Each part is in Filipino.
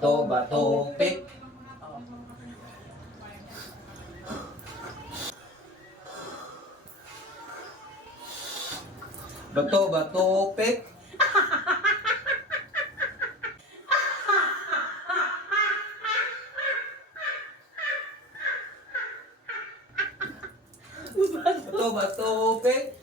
Bato, bato, pick. Bato, bato, pick. Bato, bato, pick.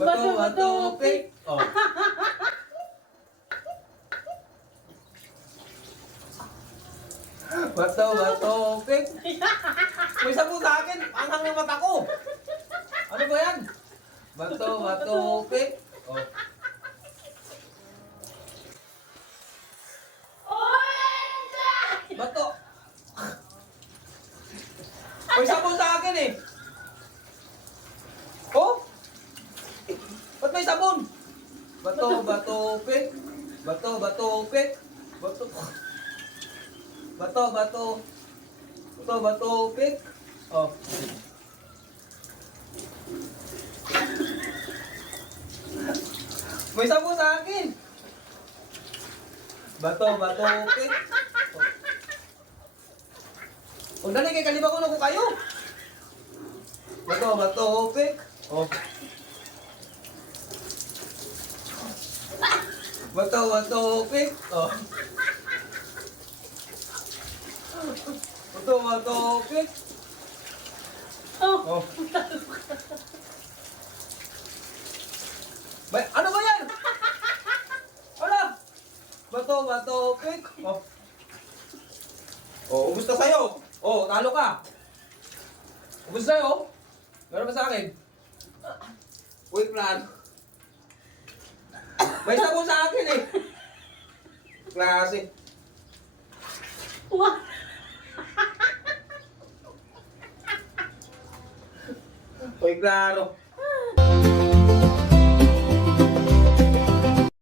Bato, bato, pick. Oh. Bato, bato, pick. May sapo sa akin. Ang hanggang mata ko. Ano ba yan? Bato, bato, pick. Oh. Bato. May sabon sa akin eh. Oh? Ba't may sabon? Bato, bato, pick. Bato, bato, pick. Bato. Bato, bato. Bato, bato, pick. Oh. May sabon sa akin. Bato, bato, pick. Kung dali kay kaliba ko na ko kayo. Bato, bato, pick. Oh. Bato, bato, pick. Oh. Bato, bato, pick. Oh. May, ano ba yan? Wala. Bato, bato, pick. Oh. Oh, ubus na sa'yo. Oh, talo ka. Ubus sa'yo. Meron ba sa akin? Wait plan. May sabon sa akin eh. Klase. What? Uy, klaro.